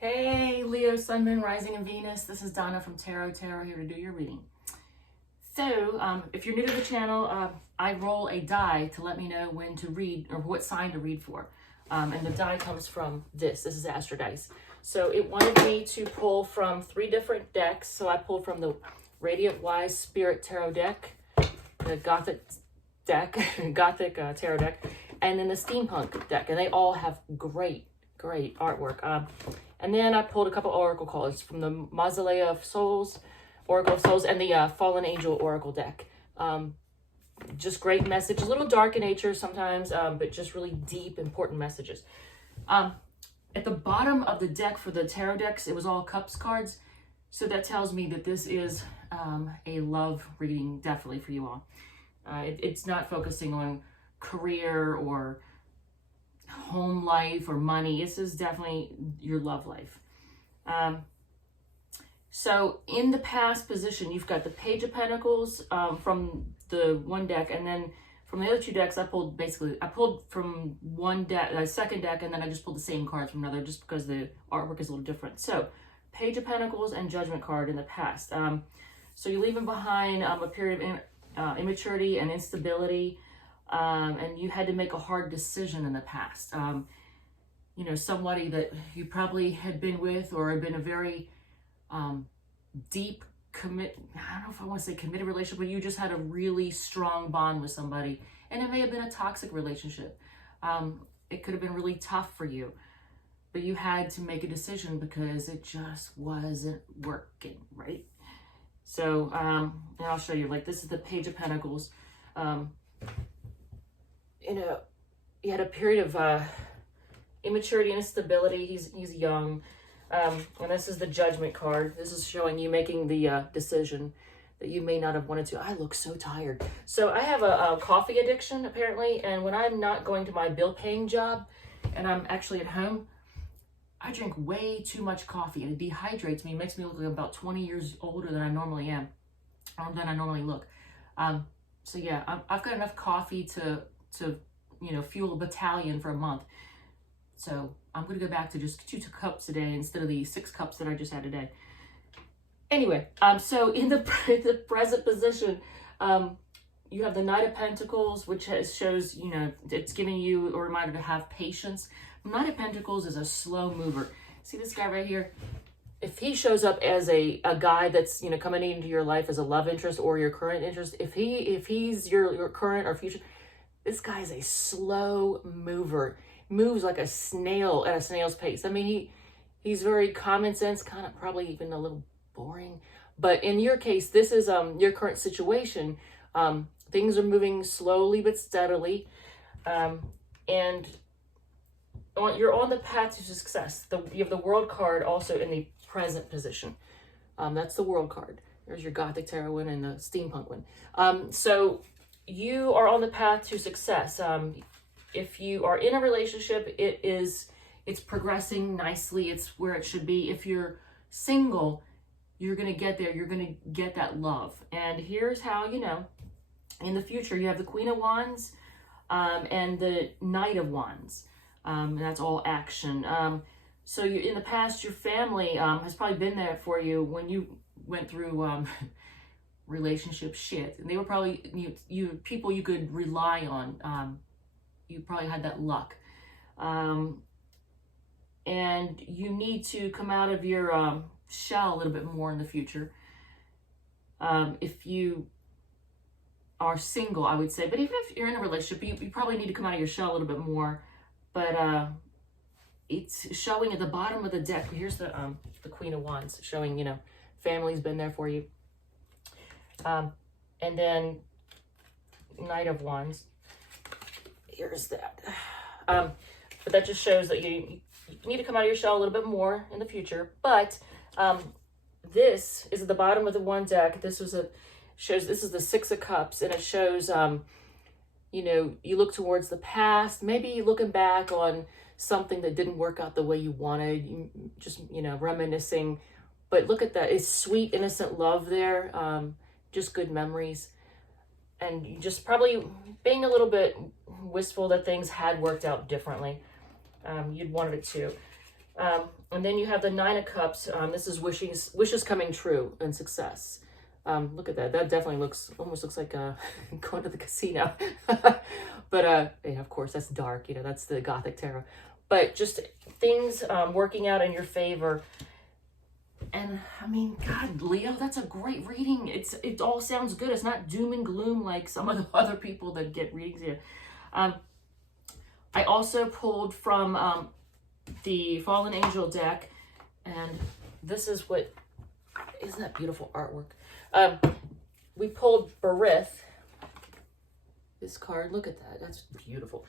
Hey Leo, Sun, Moon, Rising, and Venus. This is Donna from Tarot here to do your reading. So, if you're new to the channel, I roll a die to let me know when to read or what sign to read for. And the die comes from this. This is Astro Dice. So it wanted me to pull from 3 different decks. So I pulled from the Radiant Wise Spirit Tarot deck, the Gothic deck, Tarot deck, and then the Steampunk deck. And they all have great artwork. And then I pulled a couple oracle cards from the Mausolea of Souls, Oracle of Souls, and the Fallen Angel Oracle deck. Just great message, a little dark in nature sometimes, but just really deep, important messages. At the bottom of the deck for the tarot decks, it was all cups cards. So that tells me that this is a love reading, definitely for you all. It's not focusing on career or home life or money. This is definitely your love life. So in the past position, you've got the Page of Pentacles from the one deck, and then from the other 2 decks, I pulled from one deck, the second deck, and then I just pulled the same cards from another, just because the artwork is a little different. So Page of Pentacles and Judgment card in the past. So you're leaving behind a period of immaturity and instability. And you had to make a hard decision in the past. You know, somebody that you probably had been with or had been a very deep I don't know if I want to say committed relationship, but you just had a really strong bond with somebody. And it may have been a toxic relationship. It could have been really tough for you. But you had to make a decision because it just wasn't working, right? So, and I'll show you, like, this is the Page of Pentacles. You know, he had a period of immaturity and instability. He's young. And this is the Judgment card. This is showing you making the decision that you may not have wanted to. I look so tired. So I have a coffee addiction, apparently. And when I'm not going to my bill-paying job and I'm actually at home, I drink way too much coffee. And it dehydrates me. It makes me look like I'm about 20 years older than I normally am. Or than I normally look. So yeah, I've got enough coffee to you know, fuel a battalion for a month. So I'm going to go back to just 2 cups a day instead of the 6 cups that I just had today. Anyway, so in the present position, you have the Knight of Pentacles, which shows, you know, it's giving you a reminder to have patience. Knight of Pentacles is a slow mover. See this guy right here? If he shows up as a guy that's, you know, coming into your life as a love interest or your current interest, if he's your current or future, this guy is a slow mover. Moves like a snail at a snail's pace. I mean, he's very common sense, kind of probably even a little boring. But in your case, this is your current situation. Things are moving slowly but steadily. And you're on the path to success. You have the World card also in the present position. That's the World card. There's your Gothic Tarot one and the Steampunk one. So you are on the path to success. If you are in a relationship, it's progressing nicely. It's where it should be. If you're single, you're going to get there. You're going to get that love. And here's how, you know, in the future, you have the Queen of Wands and the Knight of Wands. And that's all action. So in the past, your family has probably been there for you when you went through relationship shit. And they were probably you people you could rely on. You probably had that luck. And you need to come out of your shell a little bit more in the future. If you are single, I would say. But even if you're in a relationship, you probably need to come out of your shell a little bit more. But it's showing at the bottom of the deck. Here's the Queen of Wands showing, you know, family's been there for you. And then Knight of Wands. Here's that. But that just shows that you need to come out of your shell a little bit more in the future. But this is at the bottom of the one deck. This is the 6 of Cups, and it shows you know, you look towards the past, maybe looking back on something that didn't work out the way you wanted, you just, you know, reminiscing. But look at that. It's sweet, innocent love there. Just good memories. And you just probably being a little bit wistful that things had worked out differently. You'd wanted it to. And then you have the Nine of Cups. This is wishes coming true and success. Look at that. That definitely almost looks like going to the casino. But yeah, of course, that's dark. You know, that's the Gothic Tarot. But just things working out in your favor. And I mean, God, Leo, that's a great reading. It all sounds good. It's not doom and gloom like some of the other people that get readings here. I also pulled from the Fallen Angel deck, and this is isn't that beautiful artwork? We pulled Berith, this card. Look at that. That's beautiful.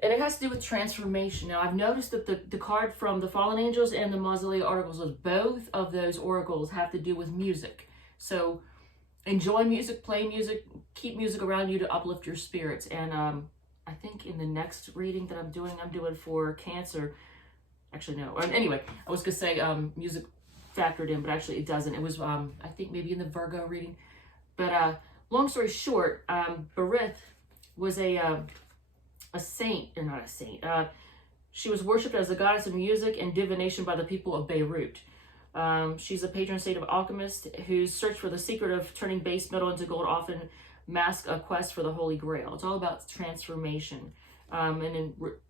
And it has to do with transformation. Now, I've noticed that the card from the Fallen Angels and the Mausolea oracles, both of those oracles have to do with music. So enjoy music, play music, keep music around you to uplift your spirits. And I think in the next reading that I'm doing for Cancer. Actually, no. Anyway, I was going to say music factored in, but actually it doesn't. It was, I think, maybe in the Virgo reading. But long story short, Berith was a saint, or not a saint. She was worshipped as a goddess of music and divination by the people of Beirut. She's a patron saint of alchemists whose search for the secret of turning base metal into gold often mask a quest for the Holy Grail. It's all about transformation.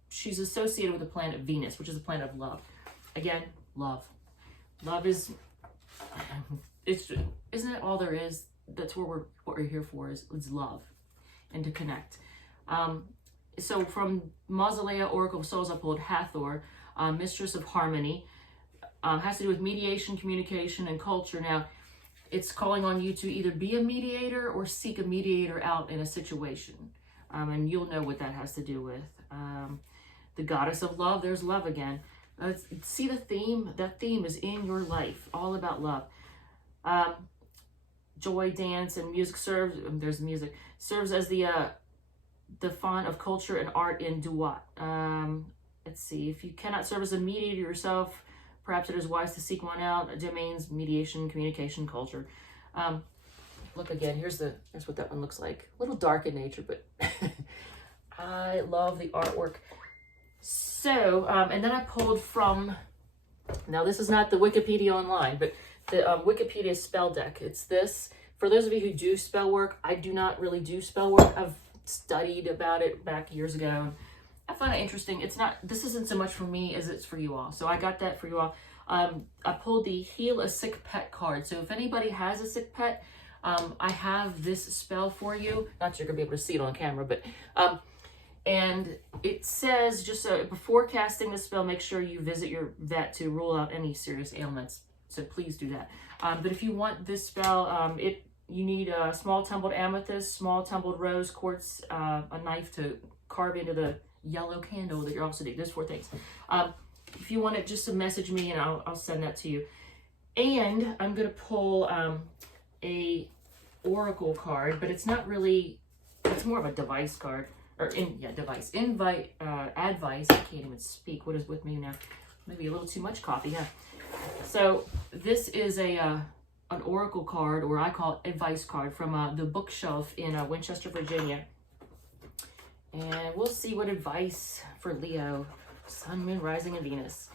She's associated with the planet Venus, which is a planet of love. Again, love. Love is, isn't it all there is? That's what we're here for, is love and to connect. So from Mausolea Oracle of Souls, I pulled Hathor, Mistress of Harmony. Has to do with mediation, communication, and culture. Now, it's calling on you to either be a mediator or seek a mediator out in a situation. And you'll know what that has to do with. The goddess of love, there's love again. See the theme? That theme is in your life, all about love. Joy, dance, and music there's music, serves as the font of culture and art in Duat. Let's see, if you cannot serve as a mediator yourself, perhaps it is wise to seek one out. Domains, mediation, communication, culture. Look again, here's what that one looks like. A little dark in nature, but I love the artwork. So, and then I pulled from, now this is not the Wiccapedia online, but the Wiccapedia spell deck. It's this. For those of you who do spell work, I do not really do spell work. I've studied about it back years ago. I find it interesting. This isn't so much for me as it's for you all. So I got that for you all. I pulled the Heal a Sick Pet card. So if anybody has a sick pet, I have this spell for you. Not that you're going to be able to see it on camera, but, and it says, just before casting this spell, make sure you visit your vet to rule out any serious ailments. So please do that. But if you want this spell, you need a small tumbled amethyst, small tumbled rose quartz, a knife to carve into the yellow candle that you're also doing. There's 4 things. If you want it, just to message me and I'll send that to you. And I'm going to pull a oracle card, but it's not really, it's more of a device card. Device. Invite, advice. I can't even speak. What is with me now? Maybe a little too much coffee, huh? So this is an oracle card, or I call it advice card, from the bookshelf in Winchester, Virginia. And we'll see what advice for Leo, Sun, Moon, Rising, and Venus.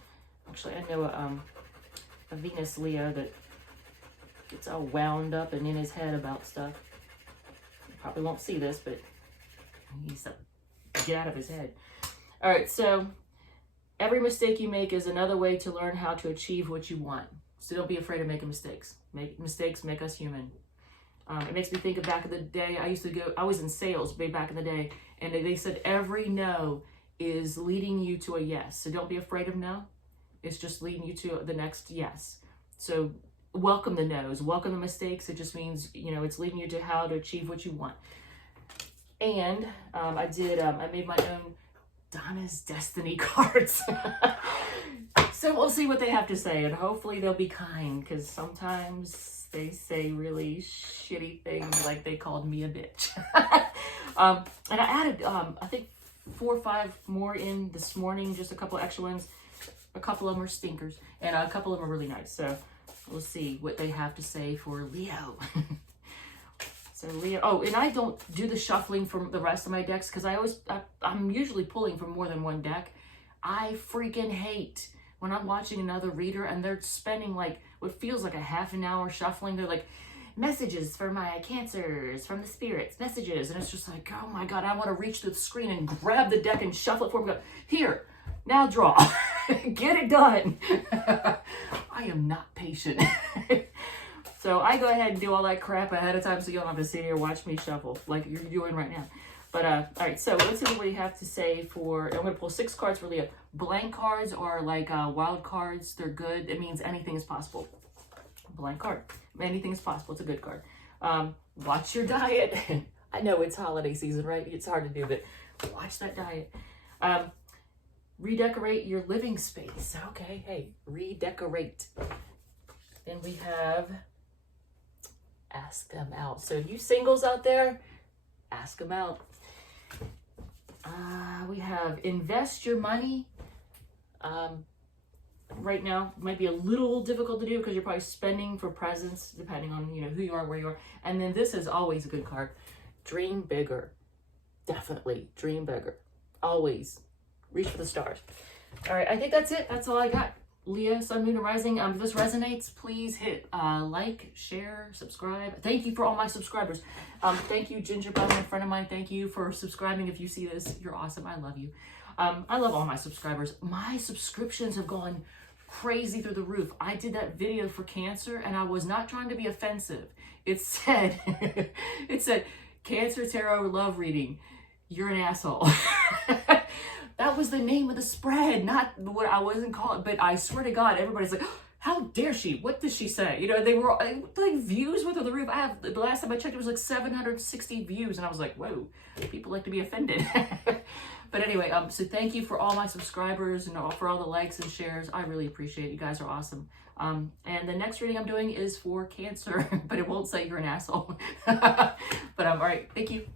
Actually, I know a Venus Leo that gets all wound up and in his head about stuff. You probably won't see this, but he needs to get out of his head. All right, so every mistake you make is another way to learn how to achieve what you want. So don't be afraid of making mistakes. Mistakes make us human. It makes me think of back in the day. I was in sales way back in the day, and they said every no is leading you to a yes. So don't be afraid of no. It's just leading you to the next yes. So welcome the no's, welcome the mistakes. It just means, it's leading you to how to achieve what you want. And I made my own Donna's Destiny cards. So we'll see what they have to say, and hopefully they'll be kind, because sometimes they say really shitty things, like they called me a bitch. And I added, I think 4 or 5 more in this morning, just a couple extra ones. A couple of them are stinkers, and a couple of them are really nice. So we'll see what they have to say for Leo. So Leo, and I don't do the shuffling from the rest of my decks, because I'm usually pulling from more than one deck. I freaking hate when I'm watching another reader and they're spending like what feels like a half an hour shuffling. They're like, messages for my Cancers from the spirits, messages. And it's just like, oh my God, I want to reach through the screen and grab the deck and shuffle it for them. Go, here, now draw. Get it done. I am not patient. So I go ahead and do all that crap ahead of time so you don't have to sit here and watch me shuffle like you're doing right now. But, all right, so let's see what you have to say for, I'm going to pull 6 cards for Leah. Blank cards are like wild cards. They're good. It means anything is possible. Blank card. Anything is possible. It's a good card. Watch your diet. I know it's holiday season, right? It's hard to do, but watch that diet. Redecorate your living space. Okay, hey, redecorate. Then we have ask them out. So you singles out there, ask them out. We have invest your money. Right now might be a little difficult to do because you're probably spending for presents depending on who you are, where you are. And then this is always a good card. Dream bigger. Definitely dream bigger. Always reach for the stars. All right, I think that's it. That's all I got. Leo, Sun, Moon, and Rising. If this resonates, please hit like, share, subscribe. Thank you for all my subscribers. Thank you, Ginger Bell, my friend of mine. Thank you for subscribing. If you see this, you're awesome. I love you. I love all my subscribers. My subscriptions have gone crazy through the roof. I did that video for Cancer, and I was not trying to be offensive. It said, Cancer Tarot Love Reading. You're an asshole. That was the name of the spread, not what I wasn't called. But I swear to God, everybody's like, how dare she? What does she say? They were like views went through the roof. The last time I checked, it was like 760 views. And I was like, whoa, people like to be offended. But anyway, so thank you for all my subscribers and for all the likes and shares. I really appreciate it. You guys are awesome. And the next reading I'm doing is for Cancer, but it won't say you're an asshole. But all right, thank you.